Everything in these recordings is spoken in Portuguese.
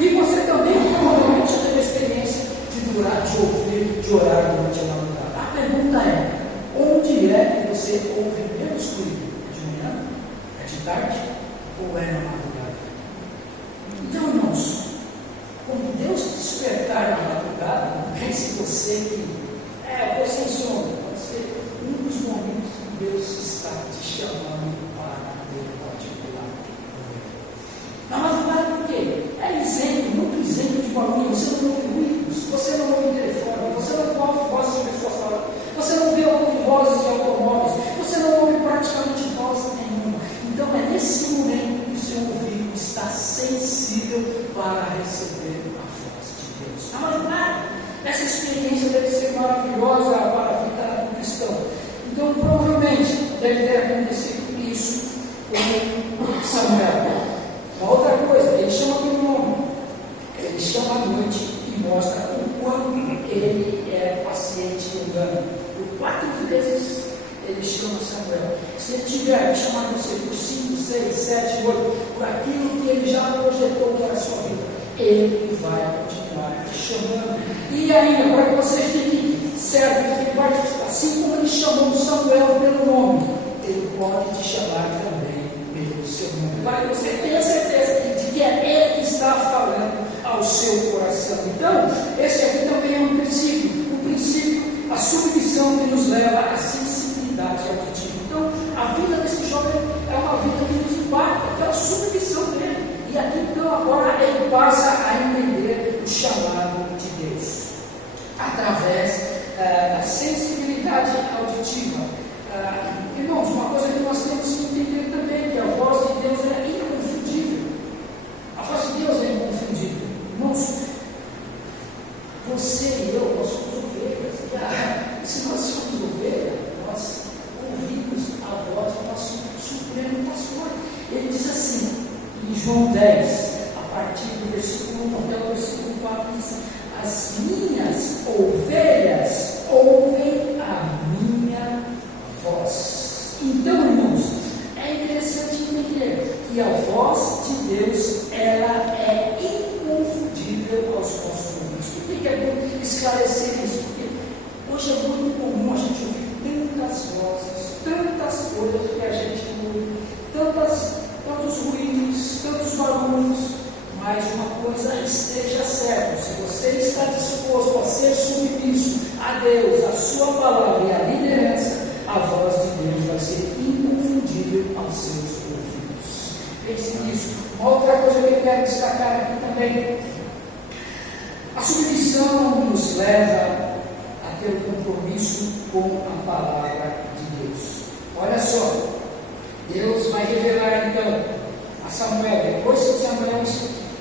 E você também provavelmente teve a experiência de ouvir, de orar durante a madrugada. A pergunta é: onde é que você ouve menos ruído? É de manhã? É de tarde? Ou é na madrugada? Então, irmãos, quando Deus te despertar na madrugada, não pense você que eu estou sem sono. Pode ser um dos momentos que Deus está te chamando para o particular. Na madrugada, por quê? É isento, muito isento de barulho. Você não ouve ruídos, você não ouve telefone, você não ouve vozes de pessoas falando, você não ouve vozes de automóveis, você não ouve praticamente voz nenhuma. Então é nesse momento que o seu ouvido está sensível para receber a voz de Deus. Na madrugada, essa experiência deve ser maravilhosa para a vida do cristão. Então, provavelmente, deve ter acontecido isso com Samuel. Uma outra coisa, ele chama pelo nome. Ele chama à noite e mostra o quanto ele é paciente e engano. Por 4 vezes ele chama Samuel. Se ele tiver chamado você por 5, 6, 7, 8, por aquilo que ele já projetou para a sua vida, ele vai continuar te chamando. E ainda, para que você fique certo, que ele vai, assim como ele chamou Samuel pelo nome, ele pode te chamar também pelo seu nome. Para que você tenha certeza de que é ele que está falando ao seu coração. Então, esse aqui também é um princípio. O princípio, a submissão que nos leva à sensibilidade auditiva. Então, a vida desse jovem é uma vida que nos impacta pela submissão dele. E aqui, então, agora ele passa a entender o chamado de Deus através da sensibilidade auditiva. Irmãos, uma coisa que nós temos que entender também, que a voz de Deus é inconfundível. A voz de Deus é inconfundível. Irmãos, você e eu, nós somos ovelhas. E se nós somos ovelhas, nós ouvimos a voz do nosso Supremo Pastor. Ele diz assim, em João 10, a partir do versículo 1 até o versículo 4, diz assim: as minhas ovelhas ouvem a minha voz. Então, irmãos, é interessante entender que a voz de Deus, ela é inconfundível aos nossos ouvidos. Por que é bom esclarecer isso? Porque hoje é muito comum a gente ouvir tantas vozes, tantas coisas que a gente ouve, tantos ruídos, tantos barulhos, mas uma coisa esteja certa: se você está disposto a ser submisso a Deus, a sua palavra e a liderança, a voz de Deus vai ser inconfundível aos seus ouvidos. Pense nisso. Uma outra coisa que eu quero destacar aqui também: a submissão nos leva a ter um compromisso com a palavra de Deus. Olha só, Deus vai revelar então a Samuel, depois que Samuel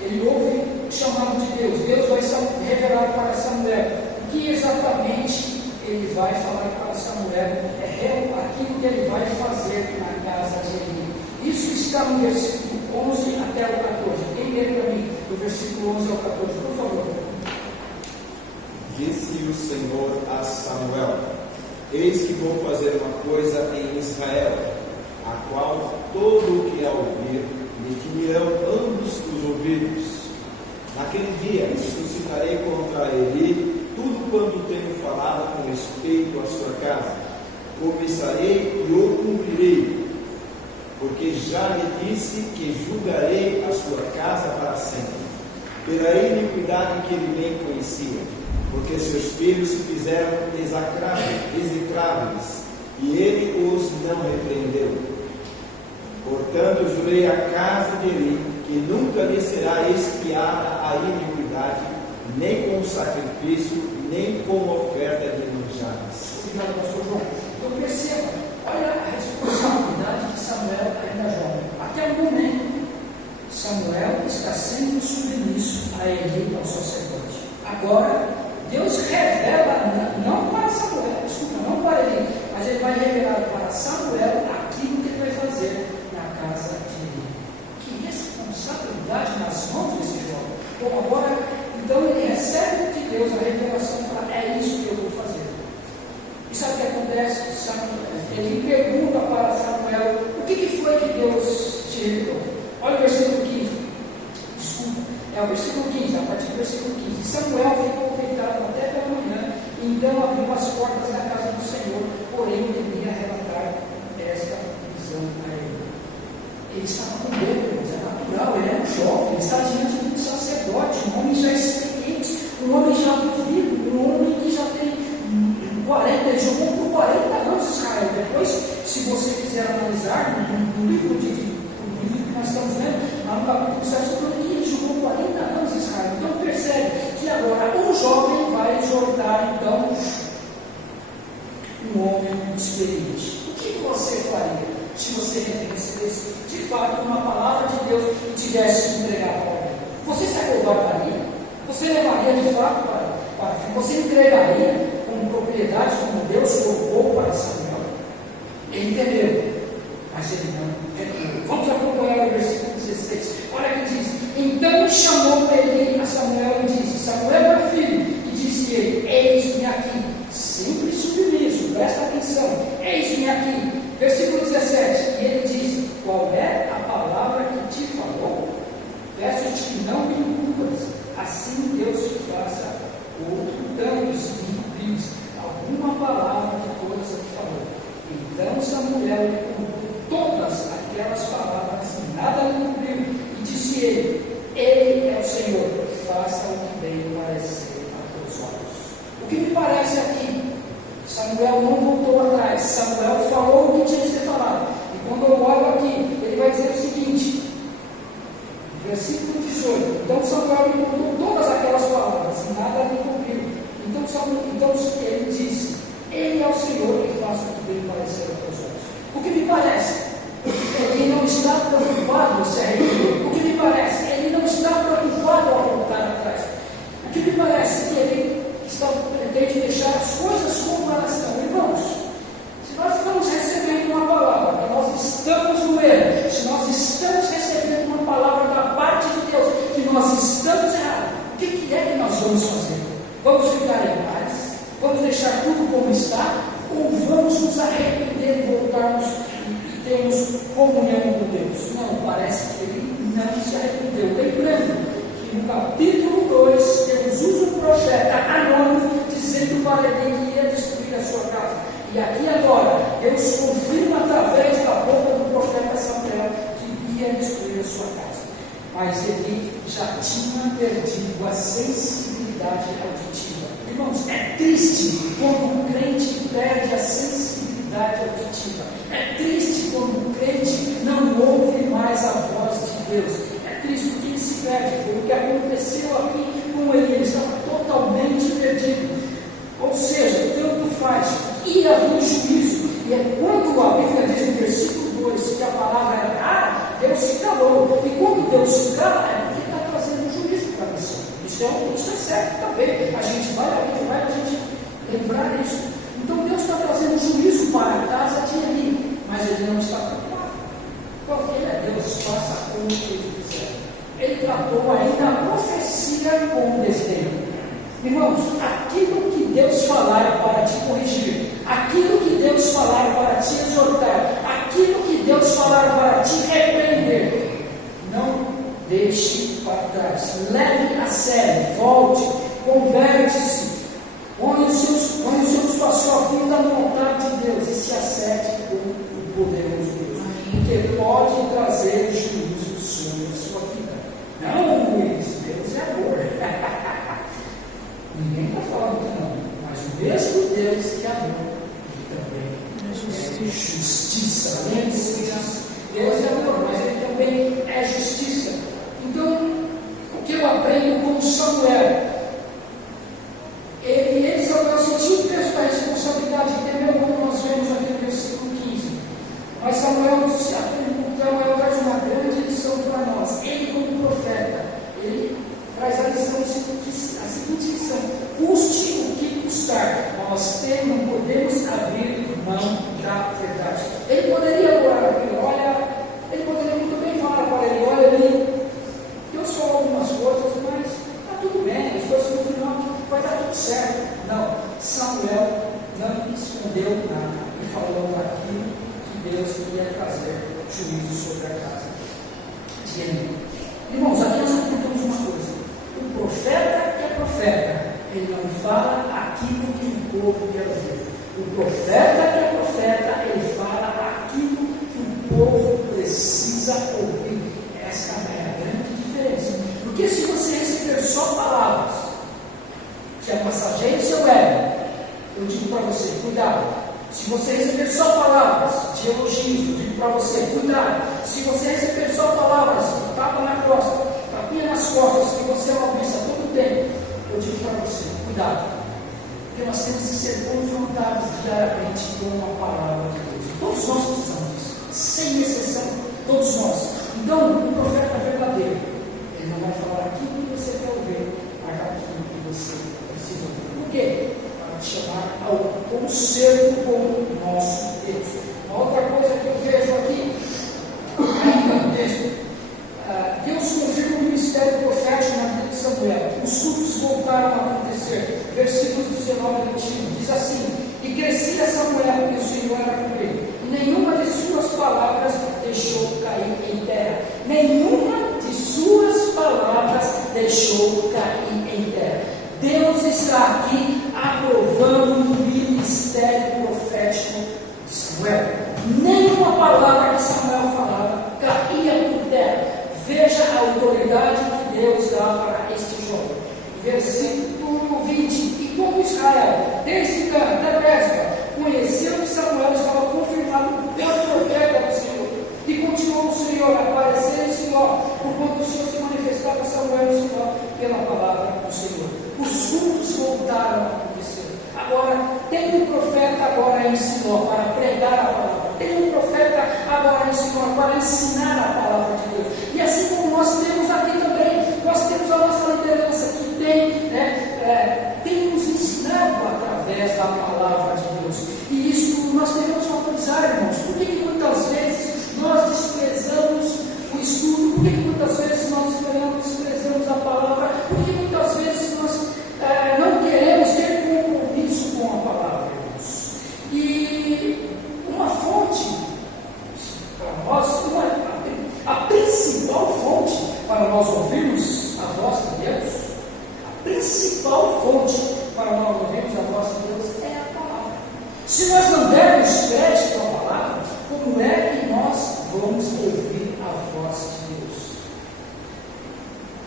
ele ouve o chamado de Deus, Deus vai revelar para Samuel o que exatamente ele vai falar para Samuel, aquilo que ele vai fazer na casa de Eli. Isso está no versículo 11 até o 14. Quem lê para mim do versículo 11 ao 14, por favor? Disse o Senhor a Samuel: eis que vou fazer uma coisa em Israel, a qual todo o que a ouvir lhe tinham ambos os ouvidos. Naquele dia suscitarei contra ele tudo quanto tenho falado com respeito à sua casa. Começarei e o cumprirei, porque já lhe disse que julgarei a sua casa para sempre, pela iniquidade que ele bem conhecia, porque seus filhos se fizeram execráveis, e ele os não repreendeu. Portanto, jurei à casa de Eli que nunca lhe será expiada a iniquidade, nem com sacrifício, nem com oferta de manjares. Obrigado, pastor João. Então perceba, olha a responsabilidade de Samuel ainda jovem. Até o momento, Samuel está sendo submisso a Eli, ao sacerdote. Agora, Deus revela, não para Samuel, não para Eli, mas ele vai revelar para Samuel aquilo que ele vai fazer na casa de Eli. Que responsabilidade nas mãos desse jovem. Bom, agora, então ele recebe de Deus a revelação e fala: é isso que eu vou fazer. E sabe o que acontece? Ele pergunta para Samuel: o que foi que Deus te revelou? Olha o versículo 15. Desculpa, É o versículo 15, a partir do versículo 15. Samuel ficou deitado até pela manhã, e então abriu as portas da casa do Senhor, porém temia relatar esta visão a ele. Ele estava com medo, irmãos, é natural, ele é um jovem, ele está diante de um sacerdote, um homem já experiente, um homem já vivido, um homem que já tem 40, ele jogou por 40 anos Israel. Depois, se você quiser analisar no livro que nós estamos lendo, lá no capítulo 7, ele jogou 40 anos Israel. Então percebe que agora um jovem vai exortar então um homem experiente. O que você faria se você recebesse de fato uma palavra de Deus e tivesse que entregar para ele? Você se acovardaria? Você levaria de fato para você entregaria com propriedade como Deus colocou para Samuel? Ele entendeu, mas ele não entendeu. Vamos acompanhar o versículo 16. Olha que diz: então chamou ele a Samuel e disse: Samuel, meu filho. E disse ele: eis-me aqui. Sempre submisso, presta atenção. Eis-me aqui. Versículo 17. E ele disse: qual é a palavra que te falou? Peço-te que não me encubras. Assim Deus te faça outro tanto, se me cumprires alguma palavra de todas as que falou. Então Samuel lhe contou todas aquelas palavras, e nada lhe cumpriu. E disse ele é o Senhor, faça o que bem parecer a teus olhos. O que me parece aqui, Samuel não voltou atrás. Samuel falou o que tinha que ser falado. E quando eu olho aqui, ele vai dizer o seguinte, versículo 18: então Samuel lhe contou todas aquelas palavras, e nada lhe cumpriu. Então ele disse: ele é o Senhor que faz o que bem parecer a teus olhos. O que me parece? Ele não está preocupado em se arrepender. O que me parece? Ele não está preocupado a voltar atrás. O que me parece? Que ele pretende deixar as coisas como elas estão. Irmãos, se nós estamos recebendo uma palavra, que nós estamos no erro, se nós estamos recebendo uma palavra da parte de Deus, que nós estamos errados, o que é que nós vamos fazer? Vamos ficar em paz? Vamos deixar tudo como está? Ou vamos nos arrepender e voltarmos e termos comunhão com Deus? Não, parece que ele não se arrependeu. Lembrando que no capítulo 2, Deus usa um profeta anônimo dizendo para ele que ia destruir a sua casa. E aqui agora, Deus confirma através da boca do profeta Samuel que ia destruir a sua casa. Mas ele já tinha perdido a sensibilidade auditiva. Irmãos, é triste quando um crente perde a sensibilidade auditiva. É triste quando um crente não ouve mais a voz de Deus. É triste porque ele se perde. Foi o que aconteceu aqui com ele. Ele estava totalmente perdido. Ou seja, tanto faz. Ia haver juízo. E é quando a Bíblia diz no versículo 2 que a palavra era rara, Deus se calou. E quando Deus se cala, é porque está trazendo juízo para a missão. Isso é certo também. A gente vai a gente lembrar disso. Então Deus está trazendo juízo para a casa de Eli, mas ele não está preocupado. Porque ele é Deus, faça como ele quiser. Ele tratou ainda a profecia com desdém. Irmãos, aquilo que Deus falar para te corrigir, aquilo que Deus falar para te exortar, aquilo que Deus falar para te repreender, não deixe para trás. Leve a sério, volte, converte-se, põe a sua vida na vontade de Deus e se acerte com o poderoso Deus, porque pode trazer juízo sobre a sua vida. Não, Luiz, Deus é amor. Ninguém está falando que não, mas o mesmo Deus que é amor, ele também é justiça. Lembre-se, Deus é amor, mas ele também é justiça. Então, o que eu aprendo com Samuel? Samuel sentiu o peso da responsabilidade que temeu, como nós vemos aqui no versículo 15. Mas Samuel traz uma grande lição para nós. Ele, como profeta, ele traz a seguinte lição: custe o que custar, nós não podemos abrir mão da verdade. Ele poderia agora, ele poderia muito bem falar para ele: olha ali, eu sou algumas coisas, mas está tudo bem, as coisas no final vai dar tudo certo. Não, Samuel não escondeu nada e falou daquilo que Deus ia trazer juízo sobre a casa de Eli. Irmãos, aqui nós aprendemos uma coisa: fala aquilo que o povo quer ouvir. O profeta que é profeta, ele fala aquilo que o povo precisa ouvir. Esta é a grande diferença. Porque se você receber só palavras, que é passageiro e seu ego, eu digo para você, cuidado. Se você receber só palavras de elogios, eu digo para você, cuidado. Se você receber só palavras de tapa na costa, tapinha nas costas, que você é uma bênção todo o tempo, eu digo para você, cuidado. Porque nós temos que ser confrontados diariamente com uma palavra de Deus. Todos nós precisamos disso, sem exceção, todos nós. Então, o profeta verdadeiro, ele não vai falar aquilo que você quer ouvir, mas aquilo que você precisa ouvir. Por quê? Chamar ao conserto com o nosso Deus. Uma outra coisa que eu vejo aqui, ainda no texto, Deus confirma o ministério profético na vida de Samuel. Os cultos voltaram a acontecer. Versículos 19 e 21 diz assim: E crescia Samuel, e o Senhor era com ele, e nenhuma de suas palavras deixou cair em terra. Nenhuma de suas palavras deixou cair em terra. Deus está aqui aprovando o ministério profético de Samuel. Nenhuma palavra que Samuel falava caía por terra. Veja a autoridade que Deus dá para este jovem. Versículo 20: E como Israel, desde Dan da Mesba, conheceu que Samuel estava confirmado pelo profeta do Senhor, e continuou o Senhor a aparecer em Siló, porquanto o Senhor se manifestava a Samuel em Siló pela palavra do Senhor. Os cultos voltaram a acontecer. Agora, tem um profeta agora em Siló para pregar a palavra. Tem um profeta agora em Siló para ensinar a palavra de Deus. E assim como nós temos aqui também, nós temos a nossa liderança que tem nos ensinado através da palavra de Deus. E isso nós devemos valorizar, irmãos. Por que muitas vezes nós desprezamos o estudo? Por que muitas vezes nós desprezamos a palavra? Por que muitas vezes nós não queremos ter compromisso com a palavra, irmãos? E uma fonte para nós, a principal fonte para nós ouvirmos a voz de Deus, a principal fonte para nós ouvirmos a voz de Deus é a palavra. Se nós não dermos crédito à palavra, como é que nós vamos ouvir a voz de Deus?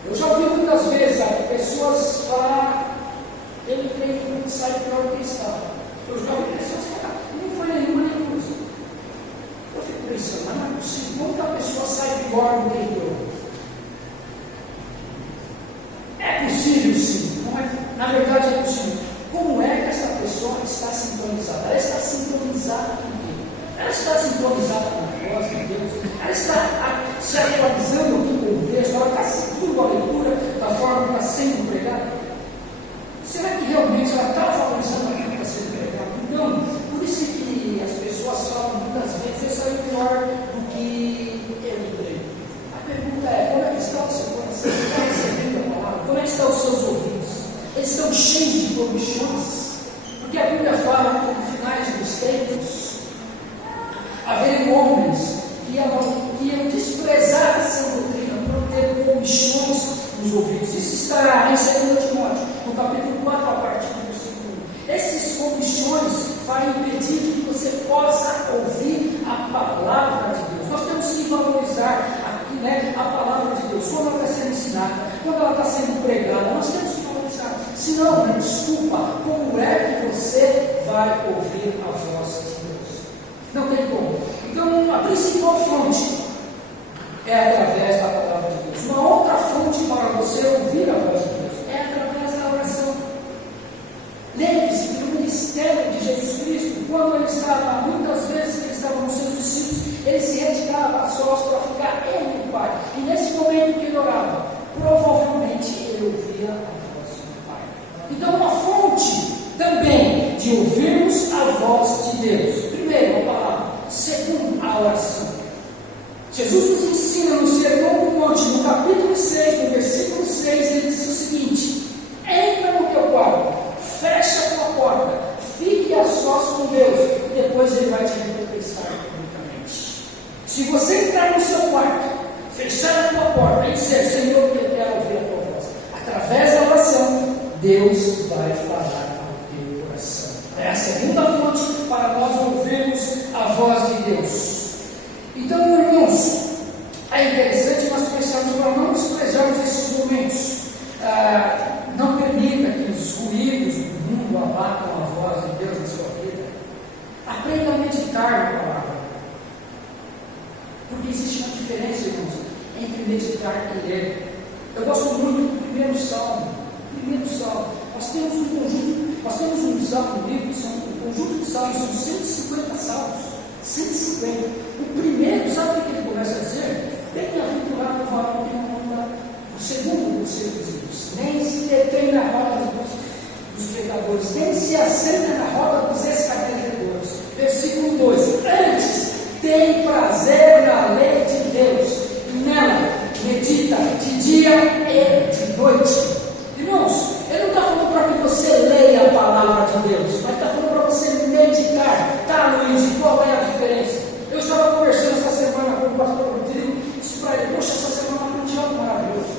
Eu já ouvi muitas vezes pessoas falar, ele creio que não sai pior do que estava. Eu já ouvi pessoas falar, não foi nenhuma nem coisa. Eu fico pensando, mas não é possível, como que a pessoa sai pior do que entrou? É possível sim, na verdade é possível. Como é que essa pessoa está sintonizada? Ela está sintonizada com Deus. Ela está sintonizada com a voz de Deus. Ela está se atualizando aqui com o texto. Ela está seguindo a leitura da forma que está sendo pregada. Será que realmente ela está valorizando aquilo que está sendo pregado? Não. Por isso que as pessoas falam muitas vezes, eu saio pior do que eu entrei. A pergunta é, como é que está o seu coração? Você está recebendo a palavra? Como é que estão os seus ouvidos? Eles estão cheios de comichões? Porque a Bíblia fala que no finais dos tempos haveriam homens que iam desprezar a sã doutrina por ter comichões nos ouvidos. Isso está em 2 Timóteo, no capítulo 4, a partir do versículo 1. Esses comichões vai impedir que você possa ouvir a palavra de Deus. Nós temos que valorizar aqui, a palavra de Deus, quando ela está sendo ensinada, quando ela está sendo pregada, nós temos que valorizar. Senão, desculpa, como é que você vai ouvir a voz de Deus? Não tem como. Então, a principal fonte é através da palavra de Deus. Uma outra fonte para você ouvir a voz de Deus é através da oração. Lembre-se que o ministério de Jesus Cristo, quando ele estava, muitas vezes ele estava com seus discípulos, ele se retirava a sós para ficar ele e o Pai. E nesse momento que ele orava, provavelmente ele ouvia a voz do Pai. Então, uma fonte também de ouvirmos a voz de Deus. Primeiro, a palavra. Segundo, a oração. Jesus nos ensina no Sermão do Monte, no capítulo 6, no versículo 6, ele diz o seguinte: entra no teu quarto, fecha a tua porta, fique a sós com Deus, e depois ele vai te recompensar publicamente. Se você entrar no seu quarto, fechar a tua porta e dizer, Senhor, eu quero ouvir a tua voz, através da oração, Deus vai falar ao teu coração. É a segunda fonte para nós ouvirmos a voz de Deus. Então, irmãos, é interessante nós pensarmos para não desprezarmos esses momentos. Não permita que os ruídos do mundo abatam a voz de Deus na sua vida. Aprenda a meditar na palavra. Porque existe uma diferença, irmãos, entre meditar e ler. Eu gosto muito do primeiro salmo. Nós temos um salmo no livro, um conjunto de salmos, são 150 salmos. 150. O primeiro, sabe o que ele começa a dizer? Bem-aventurado o varão que não anda no segundo dos seus desígnios, nem se detém na roda dos pecadores, nem se assenta na roda dos escarnecedores. Versículo 2: antes tem prazer na lei de Deus, e nela medita de dia e de noite. Irmãos, ele não está falando para que você leia a palavra de Deus, mas está falando para você meditar. Tá, Luiz, qual é a diferença? Eu estava conversando essa semana com o pastor Rodrigo, disse para ele: poxa, essa semana aprendi algo maravilhoso.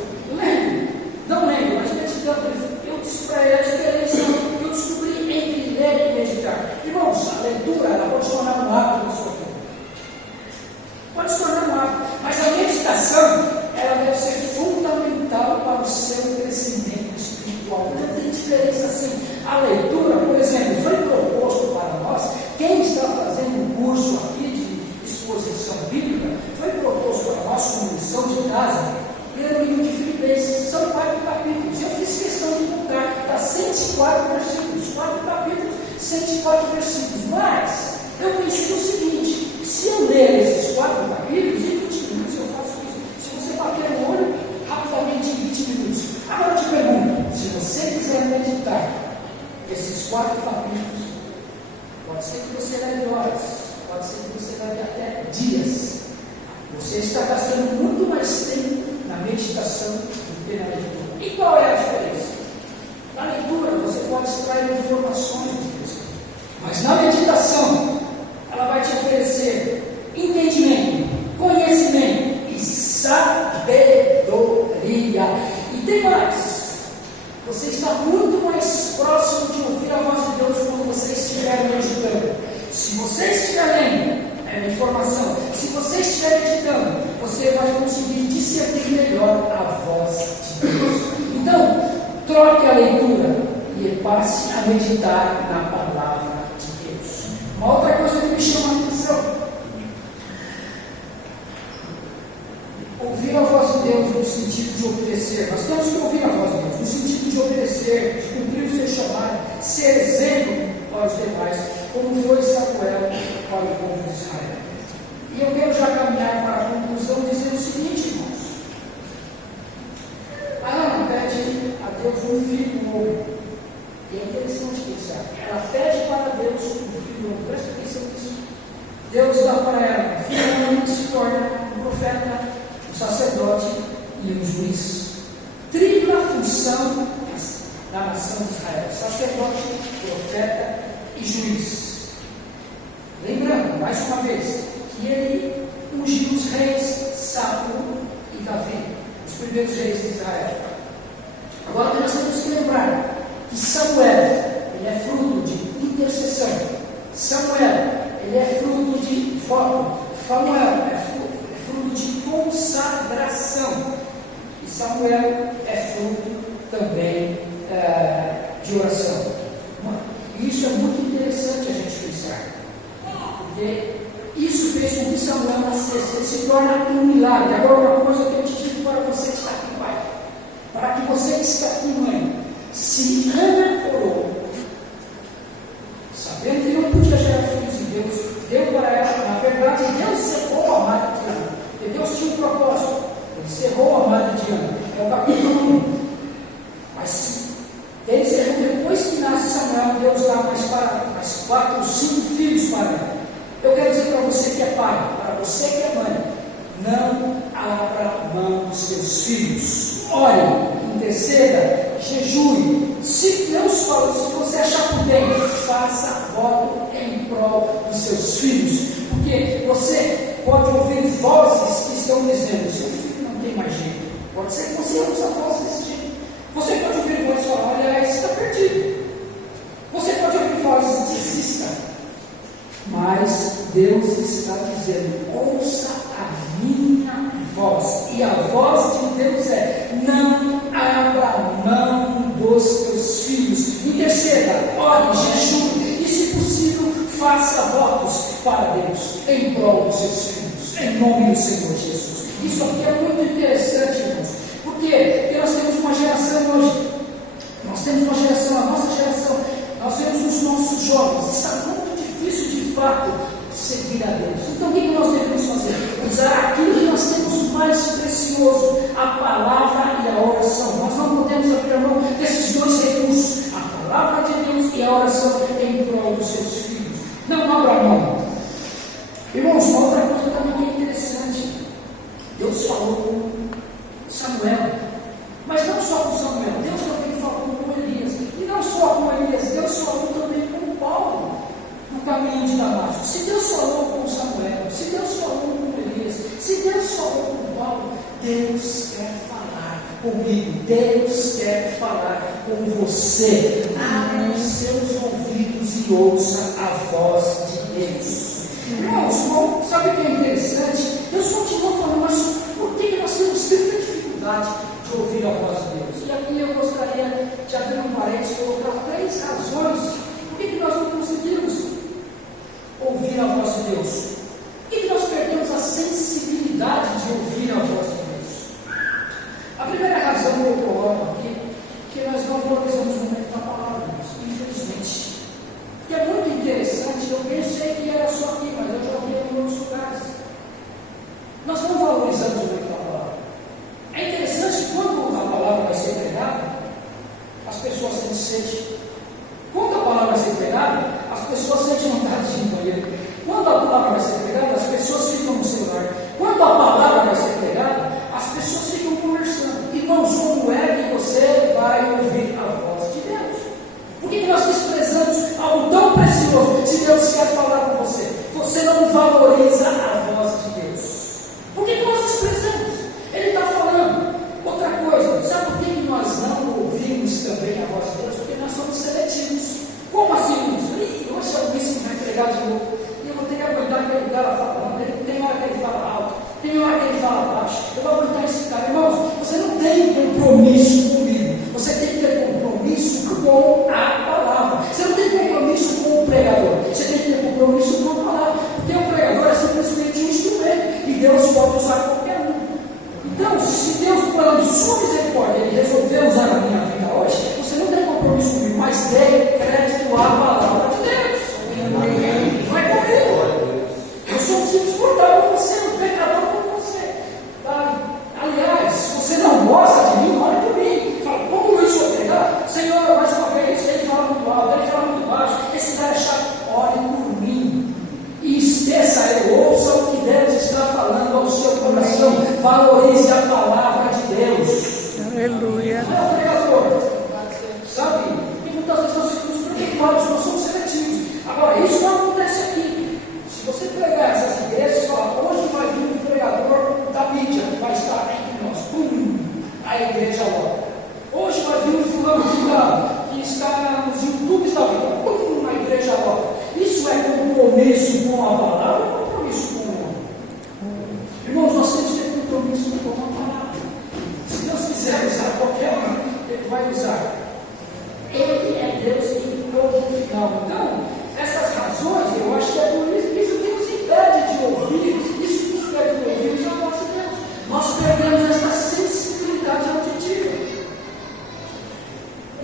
Não lembro, mas meditando. Eu disse para ele a diferença que eu descobri entre ler e meditar. Irmãos, a leitura ela pode se tornar um hábito na sua vida. Pode se tornar um hábito, mas a meditação ela deve ser fundamental para o seu crescimento espiritual. Não tem diferença assim. A leitura, por exemplo, foi proposto para nós. Quem está fazendo um curso aqui de exposição bíblica, foi proposto para nós como lição de casa, ler o livro de Filipenses. São 4 capítulos. Eu fiz questão de contar, está 104 versículos, 4 capítulos, 104 versículos. Mas eu pensei o seguinte: se eu ler esses 4 capítulos, em 20 minutos eu faço isso. Se você bater no olho, rapidamente em 20 minutos. Agora eu te pergunto: se você quiser meditar esses 4 capítulos, pode ser que você leve horas, pode ser que você leve até dias. Você está gastando muito mais tempo na meditação do que na leitura. E qual é a diferença? Na leitura você pode extrair informações de Deus, mas na meditação ela vai te oferecer entendimento, conhecimento e sabedoria. E tem mais: você está muito mais próximo de ouvir a voz de Deus quando você estiver meditando. Se você estiver lendo, é informação. Se você estiver meditando, você vai conseguir discernir melhor a voz de Deus. Então, troque a leitura e passe a meditar na palavra de Deus. Uma outra coisa que me chama a atenção: ouvir a voz de Deus no sentido de obedecer. Nós temos que ouvir a voz de Deus no sentido de obedecer, de cumprir o seu chamado, ser exemplo para os demais, como foi Samuel para o povo de Israel. E eu quero já caminhar para a conclusão dizendo o seguinte, irmãos: a Ana pede a Deus um filho novo. E é interessante pensar, ela pede para Deus um filho novo. Presta atenção nisso. Deus dá para ela um filho novo que se torna um profeta, um sacerdote e um juiz. Tripla função da nação de Israel: sacerdote, profeta e juiz. Lembrando, mais uma vez, que ele ungiu os reis Saul e Davi, os primeiros reis de Israel. Agora nós temos que lembrar que Samuel, ele é fruto de intercessão. Samuel, ele é fruto de foco. Samuel é fruto de consagração. E Samuel é fruto também de oração. E isso é muito interessante a gente pensar, porque isso fez com que Samuel nascesse. Ele se torna um milagre. Agora, uma coisa que eu te digo para você que está aqui, pai, para que você que está aqui, mãe, se Ana orou, sabendo que não podia gerar filhos de Deus, deu para ela. Na verdade, Deus cerrou a madre de Ana, porque Deus tinha um propósito. Ele cerrou a madre de Ana. É o capítulo 1. Mas ele cerrou. Depois que nasce Samuel, Deus dá mais 4 ou 5 filhos para ela. Eu quero dizer para você que é pai, para você que é mãe, não abra mão dos seus filhos. Ore, interceda, jejue. Se Deus fala, se você achar por bem, faça voto em prol dos seus filhos. Porque você pode ouvir vozes que estão dizendo: seu filho não tem mais jeito. Pode ser que você ouça a voz desse jeito. Você pode ouvir vozes e falar: olha, ore, jejue e, se possível, faça votos para Deus em prol dos seus filhos, em nome do Senhor Jesus. Isso aqui é muito interessante, irmãos. Por quê? Porque nós temos uma geração hoje, a nossa geração, nós temos os nossos jovens, está muito difícil de fato seguir a Deus. Então o que nós devemos fazer? Usar aquilo que nós temos mais precioso, a palavra e a oração. Nós não podemos abrir a mão desses dois recursos, a palavra de Deus e a oração em prol dos seus filhos. Não abra a mão. Irmãos, uma outra coisa também que é interessante. Deus falou com Samuel, mas não só com Samuel, Deus também falou com Elias, e não só com Elias, Deus falou também com Paulo no caminho de Damasco. Se Deus falou com Samuel, se Deus falou com Elias, se Deus falou com Paulo, Deus quer falar comigo, Deus quer falar com você. Abra os seus ouvidos e ouça a voz de Deus. Irmãos, sabe o que é interessante? Deus continua falando, mas por que nós temos tanta dificuldade de ouvir a voz de Deus? E aqui eu gostaria de abrir um parênteses e colocar 3 razões por que nós não conseguimos ouvir a voz de Deus. Por que nós perdemos a sensibilidade de ouvir a voz de Deus? A primeira razão que eu coloco aqui é que nós não valorizamos o momento da palavra, infelizmente. Que é muito interessante, eu pensei que era só aqui, mas eu já vi em outros lugares. Nós não valorizamos o momento da palavra. É interessante que quando a palavra vai ser pregada, as pessoas sentem sede. Quando a palavra vai ser pregada, as pessoas sentem vontade de ir no banheiro. Quando a palavra vai ser pregada, as pessoas ficam no celular. Quando a palavra vai ser pregada, as pessoas ficam conversando. Irmãos, como é que você vai ouvir a voz de Deus? Por que nós desprezamos algo tão precioso? Se Deus quer falar com você, você não valoriza a voz de Deus. Por que nós desprezamos? Ele está falando. Outra coisa, sabe por que nós não ouvimos também a voz de Deus? Porque nós somos seletivos. Como assim? Hoje alguém se vai pregar de novo. E eu vou ter que aguentar aquele cara falando. Tem hora que ele fala alto, tem hora que ele fala baixo. Eu vou aguentar esse cara. Irmãos, você não tem compromisso comigo. Você tem que ter compromisso com a palavra. Você não tem compromisso com o pregador. Você tem que ter compromisso com a palavra. Porque o pregador é simplesmente um instrumento. E Deus pode usar qualquer um. Então, se Deus, falando sua misericórdia, Ele resolveu usar a minha vida hoje, você não tem compromisso comigo, mas dê crédito à palavra de Deus. Não é comigo. Eu sou um simples portal com você, um pecador com você. Aliás, se você não gosta de mim, ore por mim. Fala, como isso eu pregar? Senhor, mais uma vez, ele fala muito alto, ele fala muito baixo, esse cara é chato. Ore por mim. E esqueça, ouça o que Deus está falando ao seu coração. Valorize a palavra de Deus. Aleluia. Não é o pregador. Sabe? E muitas vezes nós ficamos preocupados, nós somos seletivos. Agora, isso não acontece aqui. Se você pregar essas igrejas, fala, hoje vai vir um pregador da mídia que vai estar entre nós. Pum! A igreja logo. Hoje vai vir um fulano de lá que está nos YouTubes da vida. Pum! A igreja logo. Isso é compromisso com a palavra ou compromisso com o homem? Irmãos, nós temos que ter compromisso com a palavra. Se Deus quiser usar qualquer um, Ele vai usar. Ele é Deus em todo o final. Então, essas razões, eu acho que é por isso que nos impede de ouvir, isso que nos impede de ouvir a voz de Deus. Nós perdemos essa sensibilidade auditiva.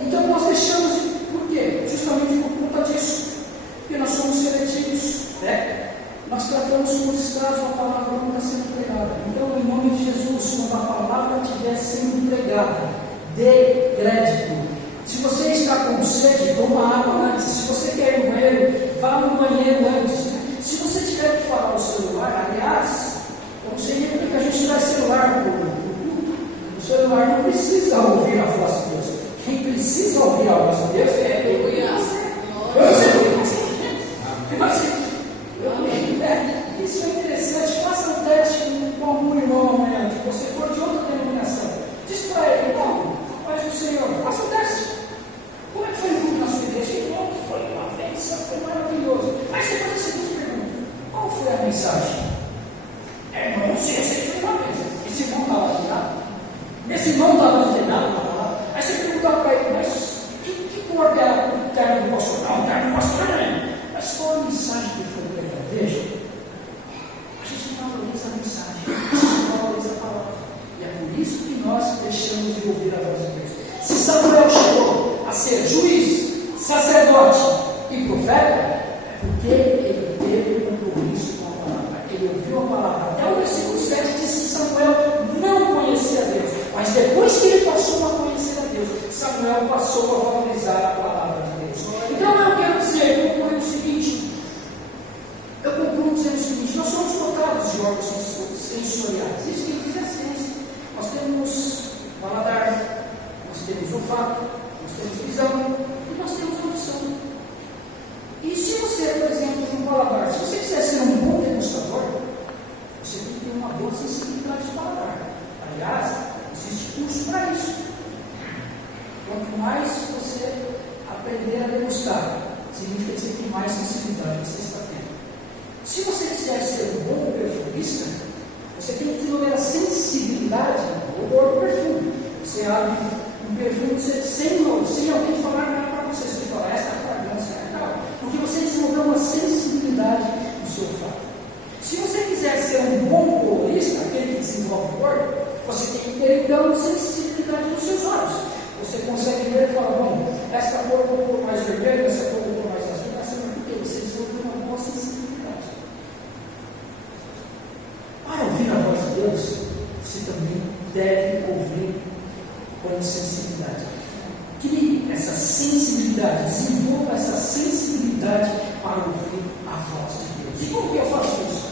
Então, nós deixamos de. Por quê? Justamente por conta disso. Porque nós somos seletivos, né? Nós tratamos com descaso a palavra quando está sendo pregada. Então, em nome de Jesus, quando a palavra estiver sendo pregada, dê crédito. Se você está com sede, toma água antes. Se você quer ir no banheiro, vá no banheiro antes. Se você tiver que falar o celular, aliás, eu não sei nem porque a gente traz celular no culto. O celular não precisa ouvir a voz de Deus. Quem precisa ouvir a voz de Deus é eu e você. Isso é interessante. Faça um teste com algum irmão amanhã, se você for de outra denominação. Diz para ele, irmão, paz do Senhor, faça um teste. Como é que foi o culto na sua igreja? Irmão, foi uma bênção, foi maravilhoso. Aí você faz a seguinte pergunta: qual foi a mensagem? Irmão, não sei, eu sei que foi uma bênção. Esse irmão estava de nada. Esse irmão estava de nada. Aí você pergunta para ele, mas que cor que era o terno do pastor? a ser juiz, sacerdote e profeta, é porque ele teve um compromisso com a palavra, ele ouviu a palavra. Até o versículo 7 diz que Samuel não conhecia Deus, mas depois que ele passou a conhecer a Deus, Samuel passou a valorizar a palavra de Deus. Então eu quero dizer, eu concluo o seguinte, nós somos dotados de órgãos sensoriais, isso que diz a ciência. Nós temos paladar, nós temos olfato, nós temos visão e nós temos audição. E se você, por exemplo, no paladar, se você quiser ser um bom degustador, você tem que ter uma boa sensibilidade de paladar. Aliás, existe curso para isso. Quanto mais você aprender a degustar, significa que você tem mais sensibilidade que você está tendo. Se você quiser ser um bom perfumista, você tem que desenvolver a sensibilidade do odor do perfume. Você abre um perfume sem alguém falar nada para você. Você fala, esta fragrância é legal. Porque você desenvolveu uma sensibilidade no seu olfato. Se você quiser ser um bom colorista, aquele que desenvolve cor, você tem que ter então sensibilidade nos seus olhos. Você consegue ver e falar, bom, esta cor é um pouco mais vermelha, essa cor é um pouco mais azul, essa cor porque você desenvolveu uma boa sensibilidade. Para ouvir a voz de Deus, você também deve ouvir com sensibilidade. Crie essa sensibilidade, desenvolva essa sensibilidade para ouvir a voz de Deus. E como que eu faço isso?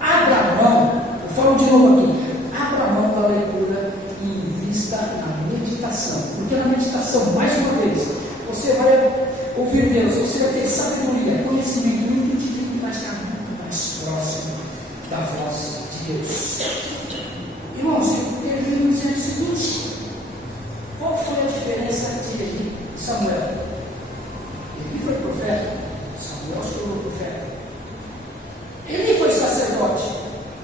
Abra a mão, eu falo de novo aqui, abra a mão da leitura e invista na meditação. Porque na meditação, mais uma vez, você vai ouvir Deus, você vai ter sabedoria, conhecimento e entendimento, vai estar muito mais próximo da voz de Deus. Irmãos, eu termino dizendo o seguinte: qual foi a diferença de Eli e Samuel? Eli foi profeta, Samuel se tornou profeta. Eli foi sacerdote,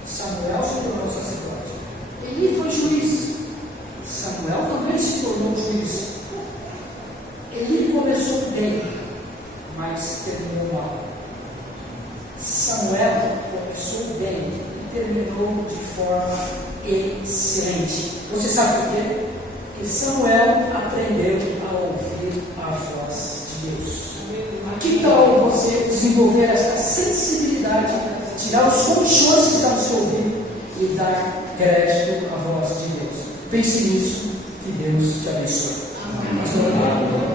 Samuel se tornou sacerdote. Eli foi juiz, Samuel também se tornou juiz. Eli começou bem, mas terminou mal. Samuel começou bem e terminou de forma excelente. Você sabe por quê? Porque Samuel aprendeu a ouvir a voz de Deus. Que tal você desenvolver essa sensibilidade, tirar os colchões que estão no seu ouvido e dar crédito à voz de Deus? Pense nisso, que Deus te abençoe. Amém.